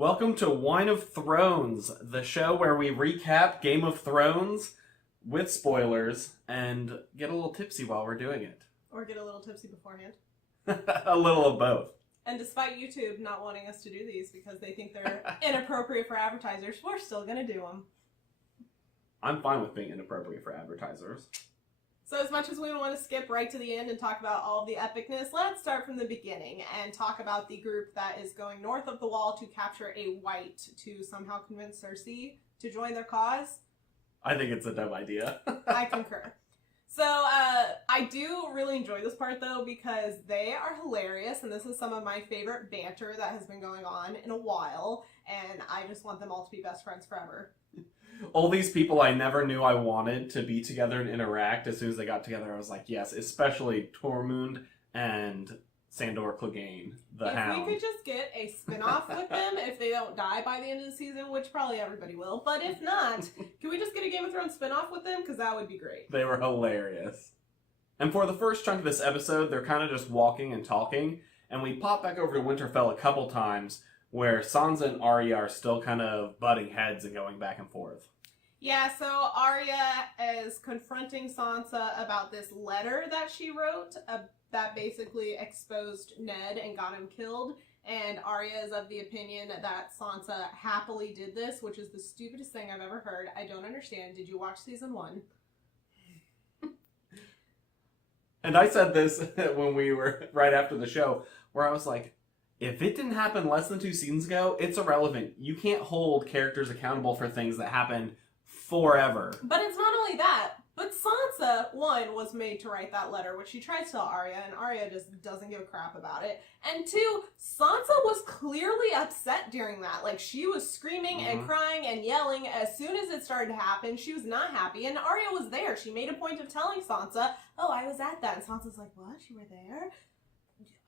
Welcome to Wine of Thrones, the show where we recap Game of Thrones with spoilers and get a little tipsy while we're doing it. Or get a little tipsy beforehand. A little of both. And despite YouTube not wanting us to do these because they think they're inappropriate for advertisers, we're still going to do them. I'm fine with being inappropriate for advertisers. So as much as we want to skip right to the end and talk about all of the epicness, let's start from the beginning and talk about the group that is going north of the wall to capture a white to somehow convince Cersei to join their cause. I think it's a dumb idea. I concur. So I do really enjoy this part though because they are hilarious and this is some of my favorite banter that has been going on in a while and I just want them all to be best friends forever. All these people I never knew I wanted to be together and interact. As soon as they got together, I was like, yes, especially Tormund and Sandor Clegane, the Hound. If we could just get a spin-off with them, if they don't die by the end of the season, which probably everybody will, but if not, can we just get a Game of Thrones spin-off with them? Because that would be great. They were hilarious. And for the first chunk of this episode, they're kind of just walking and talking, and we pop back over to Winterfell a couple times, where Sansa and Arya are still kind of butting heads and going back and forth. Yeah, so Arya is confronting Sansa about this letter that she wrote that basically exposed Ned and got him killed. And Arya is of the opinion that Sansa happily did this, which is the stupidest thing I've ever heard. I don't understand. Did you watch season 1? And I said this when we were right after the show, where I was like, if it didn't happen less than 2 seasons ago, it's irrelevant. You can't hold characters accountable for things that happened forever. But it's not only that, but Sansa, one, was made to write that letter, which she tries to tell Arya, and Arya just doesn't give a crap about it. And 2, Sansa was clearly upset during that. Like, she was screaming and crying and yelling as soon as it started to happen. She was not happy, and Arya was there. She made a point of telling Sansa, oh, I was at that. And Sansa's like, what? You were there?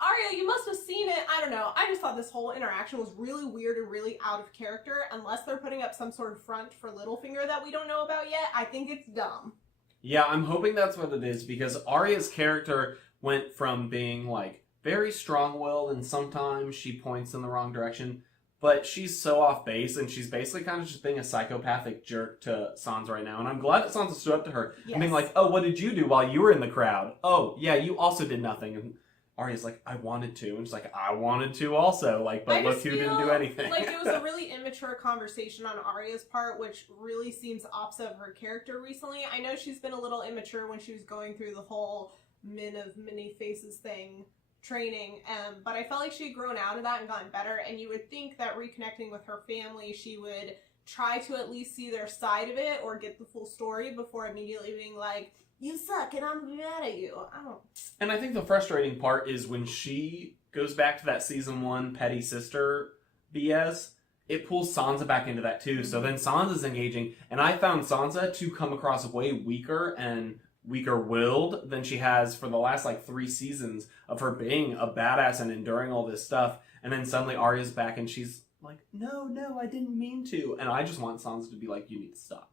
Arya, you must have seen it. I don't know. I just thought this whole interaction was really weird and really out of character. Unless they're putting up some sort of front for Littlefinger that we don't know about yet, I think it's dumb. Yeah, I'm hoping that's what it is, because Arya's character went from being, like, very strong-willed, and sometimes she points in the wrong direction, but she's so off base, and she's basically kind of just being a psychopathic jerk to Sansa right now, and I'm glad that Sansa stood up to her. Yes. And being like, oh, what did you do while you were in the crowd? Oh, yeah, you also did nothing, and Arya's like, I wanted to. And she's like, I wanted to also. Like, but look who didn't do anything. Like, it was a really immature conversation on Arya's part, which really seems opposite of her character recently. I know she's been a little immature when she was going through the whole Men of Many Faces thing training, but I felt like she had grown out of that and gotten better, and you would think that reconnecting with her family, she would try to at least see their side of it or get the full story before immediately being like, you suck and I'm mad at you. I don't. And I think the frustrating part is when she goes back to that season 1 petty sister BS, it pulls Sansa back into that too. So then Sansa's engaging, and I found Sansa to come across way weaker and weaker-willed than she has for the last, 3 seasons of her being a badass and enduring all this stuff. And then suddenly Arya's back and she's like, no, I didn't mean to. And I just want Sansa to be like, you need to stop.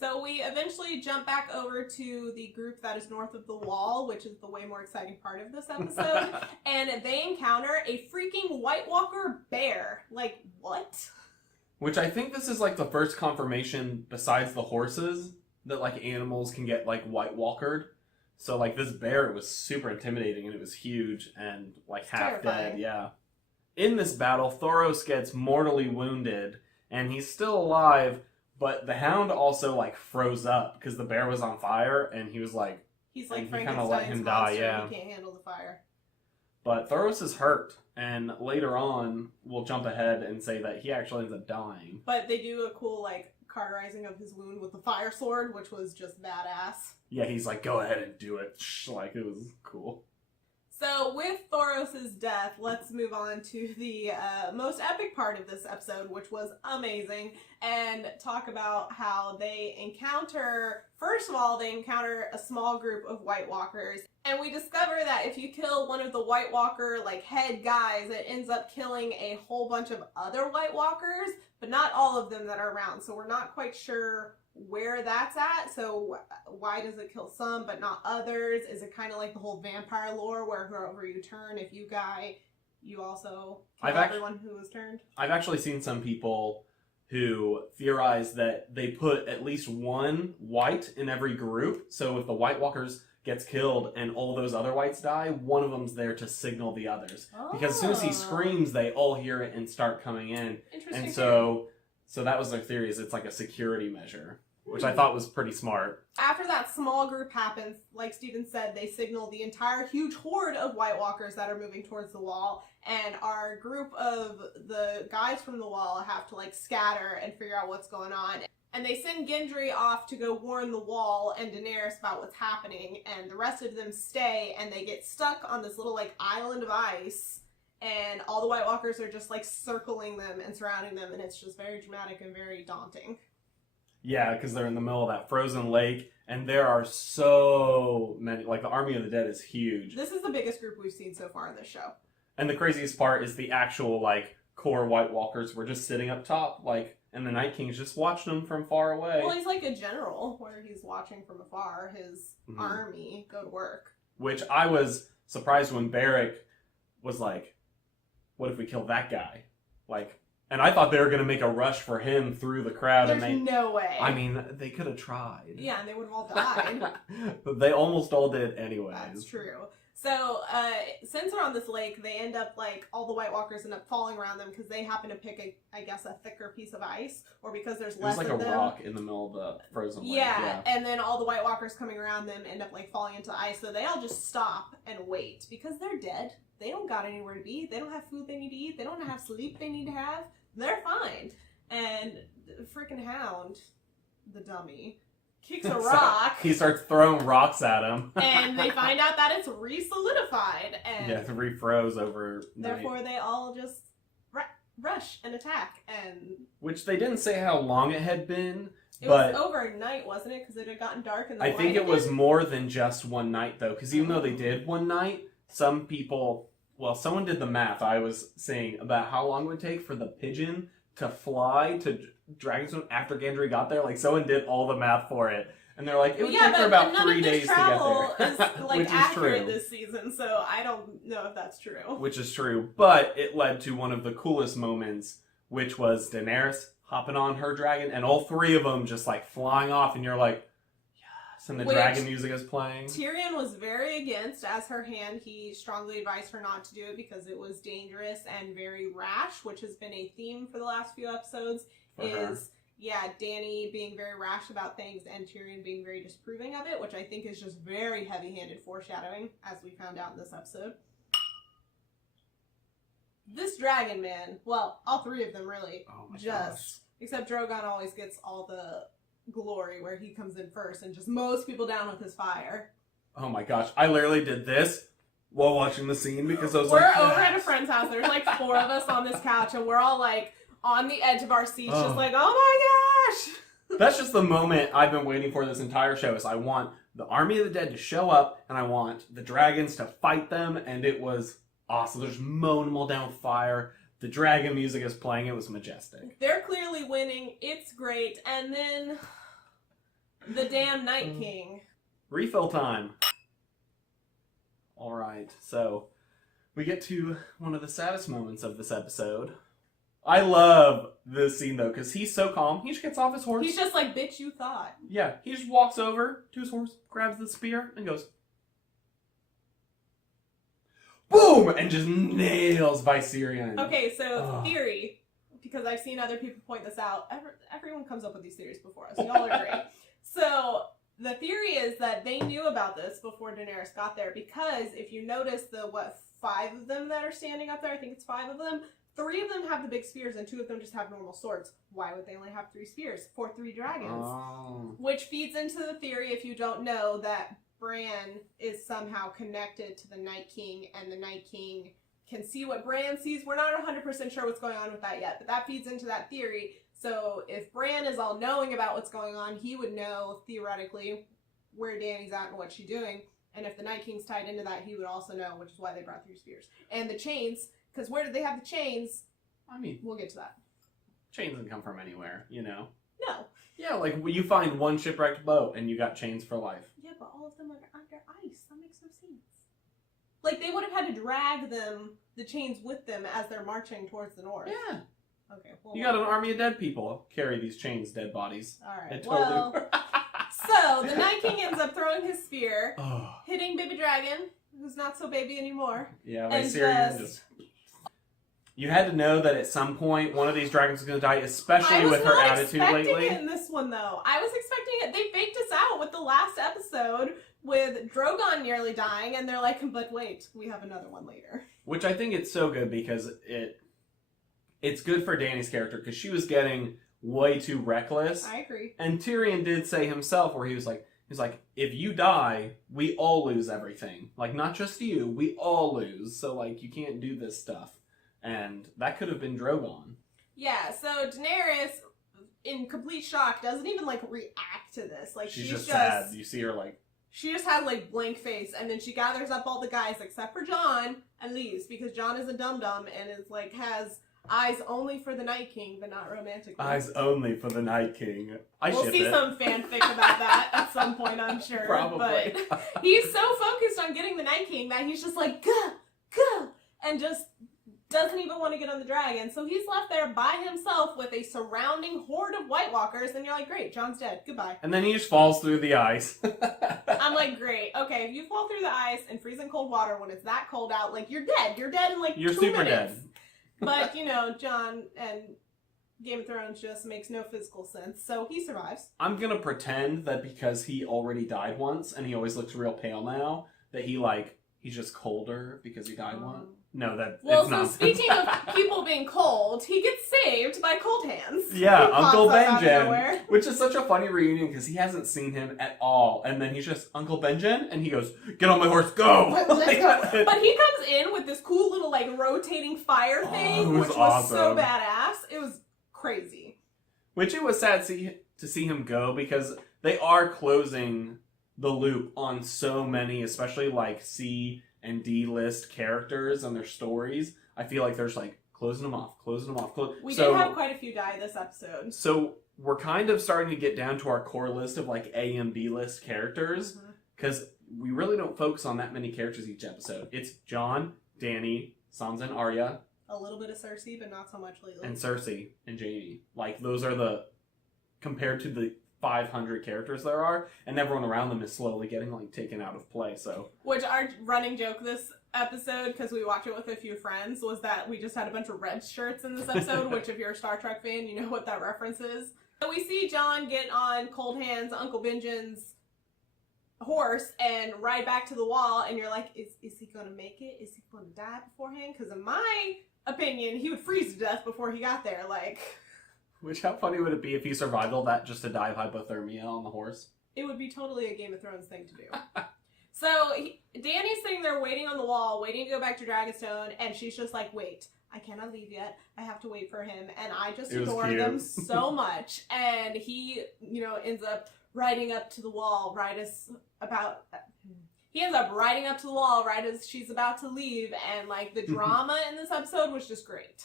So we eventually jump back over to the group that is north of the wall, which is the way more exciting part of this episode, and they encounter a freaking White Walker bear. Like, what? Which I think this is, the first confirmation, besides the horses, that, animals can get, White Walkered. So, this bear was super intimidating, and it was huge, and, half terrifying. dead, yeah. In this battle, Thoros gets mortally wounded, and he's still alive. But the Hound also, froze up because the bear was on fire, and he was he's like Frankenstein's let him die, yeah. He can't handle the fire. But Thoros is hurt, and later on, we'll jump ahead and say that he actually ends up dying. But they do a cool, cauterizing of his wound with the fire sword, which was just badass. Yeah, he's like, go ahead and do it. It was cool. So with Thoros' death, let's move on to the most epic part of this episode, which was amazing, and talk about how they encounter, first of all, they encounter a small group of White Walkers, and we discover that if you kill one of the White Walker, head guys, it ends up killing a whole bunch of other White Walkers, but not all of them that are around, so we're not quite sure where that's at. So why does it kill some but not others? Is it kind of like the whole vampire lore where wherever you turn, if you die, you also I've kill everyone who was turned? I've actually seen some people who theorize that they put at least one white in every group. So if the White Walkers gets killed and all those other whites die, one of them's there to signal the others. Because as soon as he screams, they all hear it and start coming in. Interesting. And so that was their theory, is it's like a security measure, which I thought was pretty smart. After that small group happens, like Steven said, they signal the entire huge horde of White Walkers that are moving towards the wall, and our group of the guys from the wall have to like scatter and figure out what's going on. And they send Gendry off to go warn the wall and Daenerys about what's happening, and the rest of them stay, and they get stuck on this little like island of ice, and all the White Walkers are just like circling them and surrounding them, and it's just very dramatic and very daunting. Yeah, because they're in the middle of that frozen lake, and there are so many. Like, the Army of the Dead is huge. This is the biggest group we've seen so far in this show. And the craziest part is the actual, like, core White Walkers were just sitting up top, like, and the Night King's just watching them from far away. Well, he's like a general, where he's watching from afar his army go to work. Which I was surprised when Beric was like, what if we kill that guy? Like... And I thought they were going to make a rush for him through the crowd. There's no way. I mean, they could have tried. Yeah, and they would have all died. But they almost all did anyways. That's true. So, since they're on this lake, they end up, like, all the White Walkers end up falling around them because they happen to pick, a thicker piece of ice, or because there's less of them. There's like a rock in the middle of the frozen lake. Yeah, and then all the White Walkers coming around them end up, like, falling into ice, so they all just stop and wait because they're dead. They don't got anywhere to be. They don't have food they need to eat. They don't have sleep they need to have. They're fine. And the freaking Hound, the dummy, kicks a rock. He starts throwing rocks at him. And they find out that it's re-solidified. And yeah, it's refroze over therefore night. they all just rush and attack. And which they didn't say how long it had been. It was overnight, wasn't it? Because it had gotten dark. And I think it was more than just one night, though. Because even though they did one night, some people... Well, someone did the math I was saying about how long it would take for the pigeon to fly to Dragonstone after Gendry got there. Like, someone did all the math for it. And they're like, it would take for about 3 days to get there. None of this travel is accurate this season, so I don't know if that's true. Which is true. But it led to one of the coolest moments, which was Daenerys hopping on her dragon, and all three of them just, like, flying off, and you're like, and the dragon music is playing. Tyrion was very against. As her hand, he strongly advised her not to do it because it was dangerous and very rash, which has been a theme for the last few episodes. Dany being very rash about things and Tyrion being very disapproving of it, which I think is just very heavy-handed foreshadowing, as we found out in this episode. This dragon, man, well, all three of them really, except Drogon always gets all the glory where he comes in first and just mows people down with his fire. Oh my gosh, I literally did this while watching the scene because I was we're over at a friend's house. There's like 4 of us on this couch and we're all like on the edge of our seats just like, oh my gosh! That's just the moment I've been waiting for this entire show. Is I want the Army of the Dead to show up and I want the dragons to fight them, and it was awesome. They're just mowing them all down with fire. The dragon music is playing. It was majestic. They're clearly winning. It's great. And then the damn Night King. Refill time. All right. So we get to one of the saddest moments of this episode. I love this scene, though, because he's so calm. He just gets off his horse. He's just like, bitch, you thought. Yeah. He just walks over to his horse, grabs the spear, and goes... boom! And just nails Viserion. Okay, so theory, because I've seen other people point this out. Everyone comes up with these theories before us. Y'all are great. So the theory is that they knew about this before Daenerys got there, because if you notice the, 5 of them that are standing up there, I think it's 5 of them, 3 of them have the big spears and 2 of them just have normal swords. Why would they only have 3 spears for 3 dragons? Oh. Which feeds into the theory, if you don't know, that Bran is somehow connected to the Night King, and the Night King can see what Bran sees. We're not 100% sure what's going on with that yet, but that feeds into that theory. So if Bran is all knowing about what's going on, he would know, theoretically, where Dany's at and what she's doing. And if the Night King's tied into that, he would also know, which is why they brought 3 spears. And the chains, because where did they have the chains? I mean, we'll get to that. Chains can come from anywhere, you know? No. Yeah, like you find one shipwrecked boat and you got chains for life. Yeah, but all of them are under ice. That makes no sense. Like, they would have had to drag the chains with them as they're marching towards the north. Yeah. Okay, well... You got an army of dead people carry these chains, dead bodies. Alright, Totally... So, the Night King ends up throwing his spear, oh. hitting Baby Dragon, who's not so baby anymore. Yeah, Viserion just... You had to know that at some point one of these dragons was going to die, especially with her attitude lately. I was not expecting it in this one, though. I was expecting it. They faked us out with the last episode with Drogon nearly dying, and they're like, but wait, we have another one later. Which I think it's so good because it's good for Dany's character because she was getting way too reckless. I agree. And Tyrion did say himself where he was like, if you die, we all lose everything. Like, not just you, we all lose. So, like, you can't do this stuff. And that could have been Drogon. Yeah, so Daenerys, in complete shock, doesn't even, like, react to this. Like, she's just sad. You see her, like... She just had, like, blank face, and then she gathers up all the guys except for Jon and leaves, because Jon is a dum-dum and is, like, has eyes only for the Night King, but not romantically. Eyes only for the Night King. We'll see some fanfic about that at some point, I'm sure. Probably. But he's so focused on getting the Night King that he's just like, gah, and just... doesn't even want to get on the dragon, so he's left there by himself with a surrounding horde of White Walkers, and you're like, great, Jon's dead, goodbye. And then he just falls through the ice. I'm like, great, okay, if you fall through the ice in freezing cold water when it's that cold out, like, you're dead in like 2 minutes. You're super dead. But, you know, Jon and Game of Thrones just makes no physical sense, so he survives. I'm gonna pretend that because he already died once, and he always looks real pale now, that he's just colder because he died once. No, it's so nonsense. Speaking of people being cold, he gets saved by Cold Hands. Yeah, Uncle Benjen, which is such a funny reunion because he hasn't seen him at all, and then he's just Uncle Benjen, and he goes, "Get on my horse, go!" But he comes in with this cool little like rotating fire thing, which was so badass. It was crazy. Which it was sad to see him go because they are closing the loop on so many, especially like C and D list characters and their stories. I feel like there's like closing them off. We did have quite a few die this episode. So we're kind of starting to get down to our core list of like A and B list characters because we really don't focus on that many characters each episode. It's Jon, Dany, Sansa and Arya. A little bit of Cersei, but not so much lately. And Cersei and Jaime. Like those are compared to the 500 characters there are, and everyone around them is slowly getting like taken out of play. So, which our running joke this episode, because we watched it with a few friends, was that we just had a bunch of red shirts in this episode. Which, if you're a Star Trek fan, you know what that reference is. So we see Jon get on Cold Hands, Uncle Benjen's horse, and ride back to the wall, and you're like, is he gonna make it? Is he gonna die beforehand? Because in my opinion, he would freeze to death before he got there. Like. Which, how funny would it be if he survived all that just to die of hypothermia on the horse? It would be totally a Game of Thrones thing to do. So, Dany's sitting there waiting on the wall, waiting to go back to Dragonstone, and she's just like, wait, I cannot leave yet. I have to wait for him. And I just adore them so much. And he, ends up riding up to the wall He ends up riding up to the wall right as she's about to leave, and, like, the drama in this episode was just great.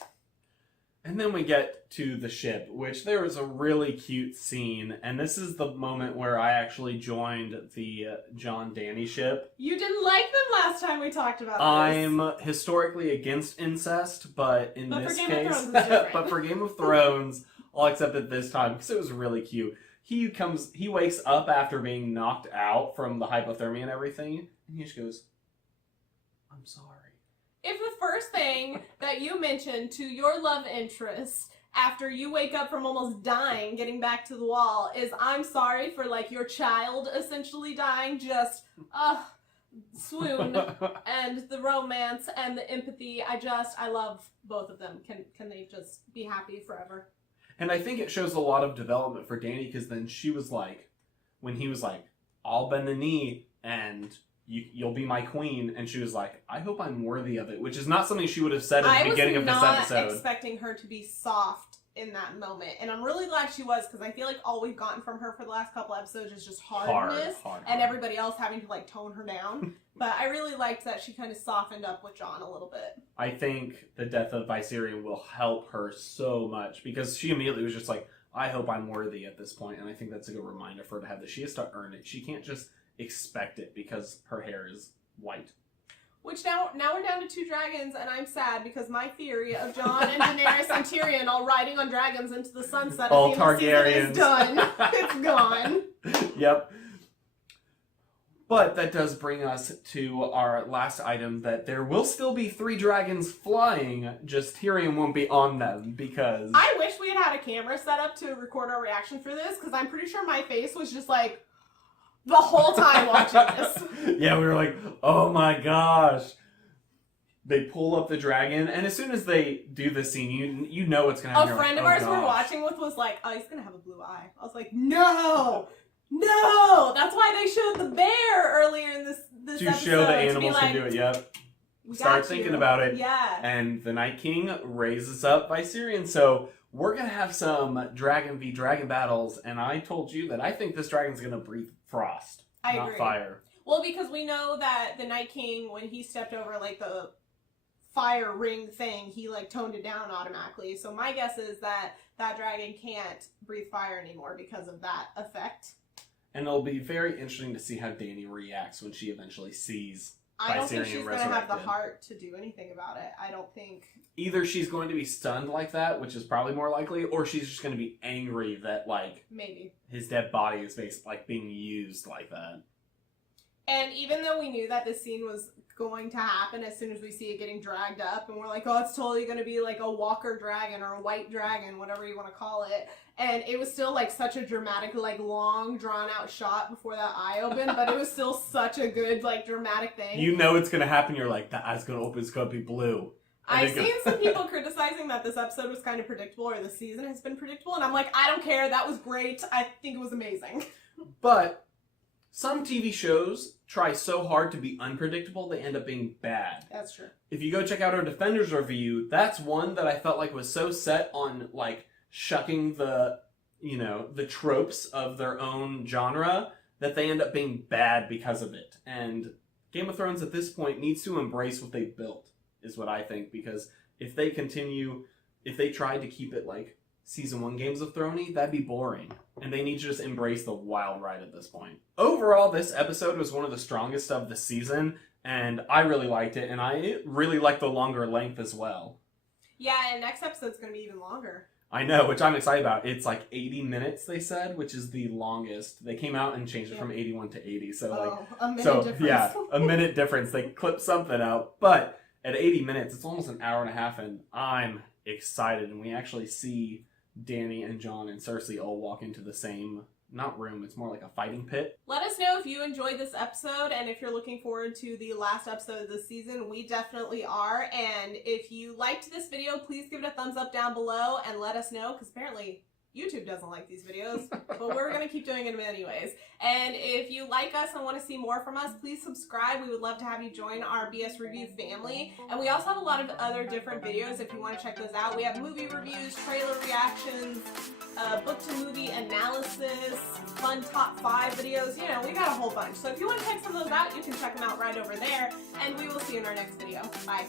And then we get to the ship, which there was a really cute scene, and this is the moment where I actually joined the Jon Dany ship. You didn't like them last time we talked about this. I'm historically against incest, but in this case, but for Game of Thrones, I'll accept it this time because it was really cute. He wakes up after being knocked out from the hypothermia and everything, and he just goes, "I'm sorry." If the first thing that you mention to your love interest after you wake up from almost dying, getting back to the wall, is I'm sorry for, like, your child essentially dying, just, swoon, and the romance and the empathy, I love both of them. Can they just be happy forever? And I think it shows a lot of development for Dany, because then she was like, when he was like, I'll bend the knee, and... You'll be my queen, and she was like, I hope I'm worthy of it, which is not something she would have said at the beginning of this episode. I was not expecting her to be soft in that moment, and I'm really glad she was, because I feel like all we've gotten from her for the last couple episodes is just hardness, and everybody else having to, like, tone her down. But I really liked that she kind of softened up with Jon a little bit. I think the death of Viserion will help her so much, because she immediately was just like, I hope I'm worthy at this point, and I think that's a good reminder for her to have that. She has to earn it. She can't just expect it because her hair is white. Which now we're down to 2 dragons, and I'm sad because my theory of Jon and Daenerys and Tyrion all riding on dragons into the sunset all at the end of the season Targaryens. is done. It's gone. Yep. But that does bring us to our last item, that there will still be 3 dragons flying, just Tyrion won't be on them because... I wish we had a camera set up to record our reaction for this, because I'm pretty sure my face was just like, the whole time watching this. Yeah, we were like, oh my gosh. They pull up the dragon, and as soon as they do this scene, you know what's going to happen. A friend of like, ours oh, we're gosh. watching with was like, oh, he's going to have a blue eye. I was like, no! No! That's why they showed the bear earlier in this To episode. show the to be animals like, can do it, yep. "We Start got thinking you." about it. Yeah. And the Night King raises up Viserion, so we're going to have some dragon v dragon battles, and I told you that I think this dragon's going to breathe frost, I not agree. fire. Well, because we know that the Night King, when he stepped over like the fire ring thing, he like toned it down automatically. So my guess is that that dragon can't breathe fire anymore because of that effect. And it'll be very interesting to see how Dany reacts when she eventually sees I don't think Viserion she's going to have the resurrected. heart to do anything about it. I don't think... Either she's going to be stunned like that, which is probably more likely, or she's just going to be angry that, like, Maybe. his dead body is like being used like that. And even though we knew that this scene was going to happen as soon as we see it getting dragged up, and we're like, oh, it's totally going to be like a walker dragon or a white dragon, whatever you want to call it. And it was still like such a dramatic, like long drawn out shot before that eye opened, but it was still such a good, like dramatic thing. You know it's going to happen, you're like, the eye's going to open, it's going to be blue. And I've then seen some people criticizing that this episode was kind of predictable, or the season has been predictable, and I'm like, I don't care, that was great, I think it was amazing. But some TV shows try so hard to be unpredictable, they end up being bad. That's true. If you go check out our Defenders review, that's one that I felt like was so set on, like, shucking the, you know, the tropes of their own genre that they end up being bad because of it. And Game of Thrones at this point needs to embrace what they built, is what I think, because if they tried to keep it like season 1 Games of Thrones, that'd be boring. And they need to just embrace the wild ride at this point. Overall, this episode was one of the strongest of the season, and I really liked it, and I really liked the longer length as well. Yeah, and next episode's going to be even longer. I know, which I'm excited about. It's like 80 minutes, they said, which is the longest. They came out and changed it from 81 to 80, so a minute difference. yeah, a minute difference. They clipped something out, but at 80 minutes, it's almost an hour and a half, and I'm excited. And we actually see Dany and Jon and Cersei all walk into the same, not room, it's more like a fighting pit. Let us know if you enjoyed this episode, and if you're looking forward to the last episode of the season. We definitely are. And if you liked this video, please give it a thumbs up down below and let us know, because apparently YouTube doesn't like these videos, but we're going to keep doing them anyways. And if you like us and want to see more from us, please subscribe. We would love to have you join our BS Review family. And we also have a lot of other different videos if you want to check those out. We have movie reviews, trailer reactions, book to movie analysis, fun top 5 videos. You know, we got a whole bunch. So if you want to check some of those out, you can check them out right over there. And we will see you in our next video. Bye.